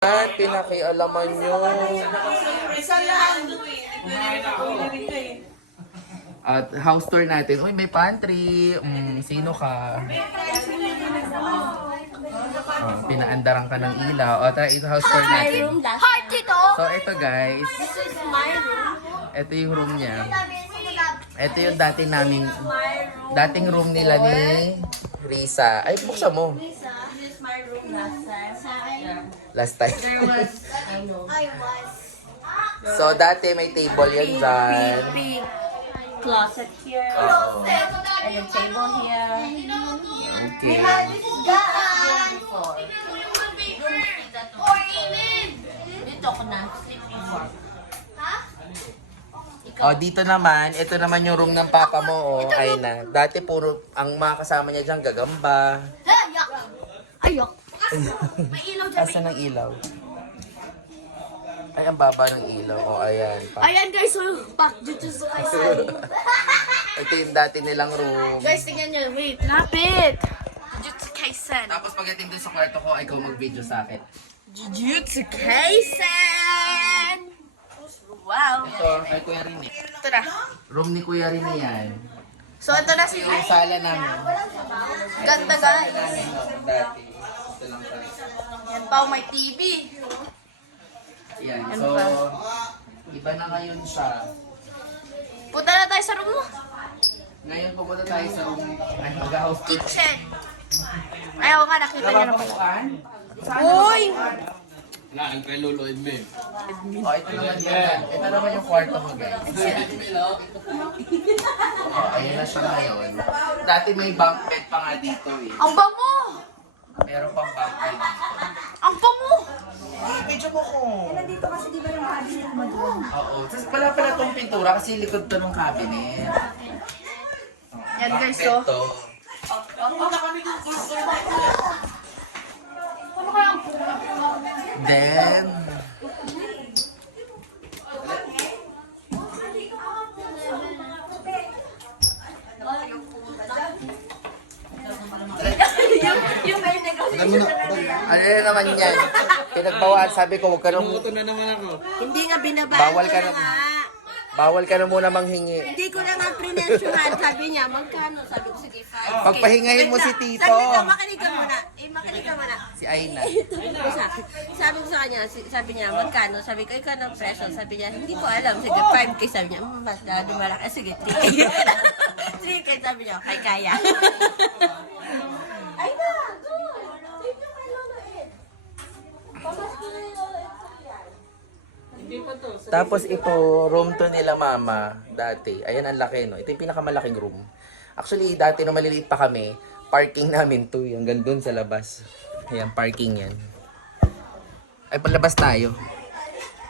Pinakialaman nyo. At house tour natin. Uy, may pantry. Sino ka? Pinaandaran ka ng ilaw. O, tara, ito house tour natin. Heart ito! So, ito guys. This is my room. Ito yung room niya. Ito yung dating room nila ni Risa. Ay, buksan mo. This is my room last time. Last time. There was, I was. So, dati may table yan dyan. Pink closet here. Oo. And a table here. Okay. Dito ako na. Sleeping room. O, dito naman, ito naman yung room ng papa mo. O, ay na. Dati puro, ang mga kasama niya dyan, gagamba. Ayok. May ilaw dyan. Asa ng ilaw? Ay, ang baba ng ilaw. O, ayan. Ayan guys, so back dito sa kaisali. Ito yung dati nilang room. Guys, tingnan nyo. Wait, lapit. Jujutsu Kaisen. Tapos pagdating dun sa kwarto ko, ay ikaw mag-video sa akin. Jujutsu Kaisen! Wow. Ito, kay Kuya Rini. Ito na. Room ni Kuya Rini yan. So, ito na si Yung sala namin. Ganda guys. Namin, no, dati. Ito lang sa... Yan pa, may TV. Yan. So, iba na ngayon siya. Punta na tayo sa room mo. Ngayon pupunta tayo sa room. Ay, mag-house tour. Kitchen. Ayaw nga, nakita niya na pala. Napapakuan? Uy! Laan kay Lolo Edmond. Oh, ito naman yan. Ito naman yung kwarto mo, guys. Oh, ayun na siya ngayon. Dati may bunk bed pa nga dito eh. Ang bango! Meron pang bunk bed. Ang bango! Medyo mo ko. Nandito kasi di ba yung cabinet mo doon? Oo. Tapos pala itong pintura kasi likod to ng cabinet. Yan Bunk guys, bed so. to. Then, Yung may negosyo. ano na naman yan? Pinagbawaan, sabi ko, huwag ka nang, Ito na naman ako. Hindi nga binabaan Bawal ko ka na na- nga. bawal ka na muna manghingi. Hindi ko na nga prinensyohan. Sabi niya, magkano? Sabi ko, sige, 5K. Pagpahingahin mo si Tito. Sabi ko, makinig ka muna. Makinig ka muna. Si Aina. Sabi ko sa kanya, sabi niya, magkano? Sabi ko, ikaw ng presyo. Sabi niya, hindi ko alam. Sige, 5K. Sabi niya, mas lalo malaki. Sige, 3K. 3K, sabi niya, okay, kaya. Ay na! Tapos ito, room to nila mama, dati. Ayan, ang laki, no? Ito yung pinakamalaking room. Actually, dati nung maliliit pa kami, parking namin to. Hanggang dun sa labas. Ayan, parking yan. Ay, palabas tayo.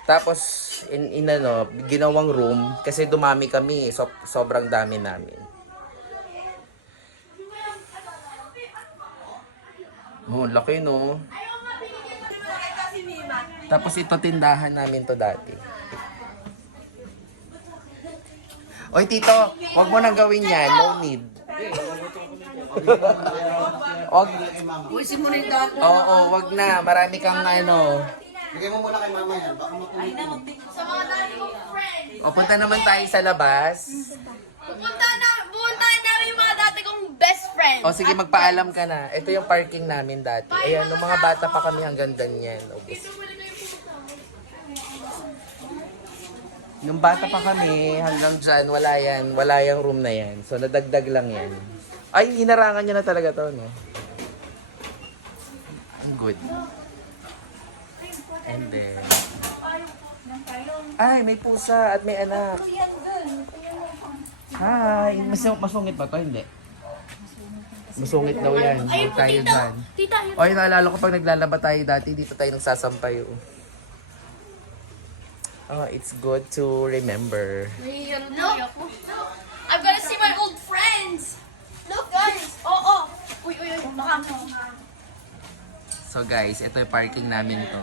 Tapos, ano, ginawang room, kasi dumami kami. Sobrang dami namin. Oh, laki, no? Tapos ito tindahan namin to dati. Oy Tito, wag mo nang gawin yan. No need. Wag. Uwisin mo rin daw. Oo, wag na. Marami kang ano. Bigay mo muna kay mama yan. Baka makulit mo. Sa mga dami kong friends. O, punta naman tayo sa labas. Pupunta namin yung mga dati kong best friends. O, sige, magpaalam ka na. Ito yung parking namin dati. Ayan, nung mga bata pa kami hanggang ganyan. Nung bata pa kami, hanggang dyan, wala yan. Wala yung room na yan. So, nadagdag lang yan. Ay, hinarangan niya na talaga to, no? Good. And then... Ay, may pusa at may anak. Hi! Masungit ba to? Hindi. Masungit daw yan. Huwag tayo dyan. Tita, yun. Oy, naalala ko pag naglalaba tayo dati, dito tayo nagsasampay. Oh, it's good to remember. Look! I'm gonna see my old friends! Look, guys! Oo! Uy, baka mo. So guys, ito yung parking namin to.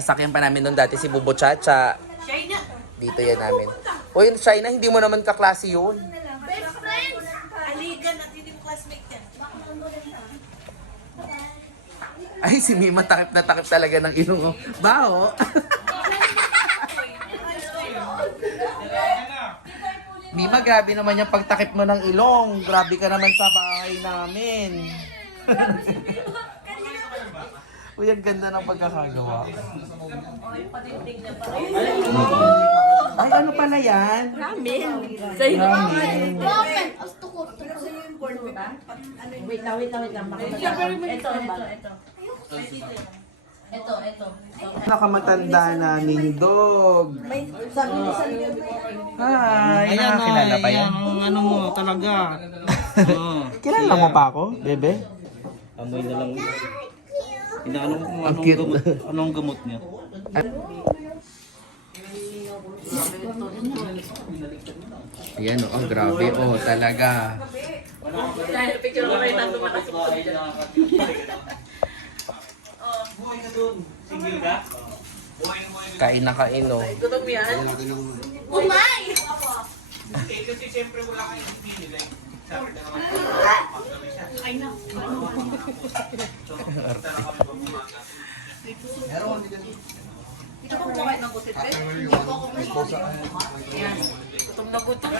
Sasakyan pa namin doon dati si Bubo Chacha. China! Dito yan namin. Uy, China, hindi mo naman kaklase yun. Best friends! Aligan at yun yung classmate niya. Ay, si Mima takip na takip talaga ng ilong. Oh. Bao! Mima, grabe naman yung pagtakip mo ng ilong. Grabe ka naman sa bahay namin. Uy, ang ganda ng pagkakagawa. Ay, ano pala yan? Ramen. Ramen. Wait lang. Ito. Nakamatanda naming dog. Hi, nakakilala pa yan? Ang ano mo talaga. Kilala mo pa ako, bebe? Amoy na lang. Inaano ko kung Ang cute. anong gamot niya. Ayan, oh, grabe, oh, talaga. Kain na kain, oh. Gutom na gutom.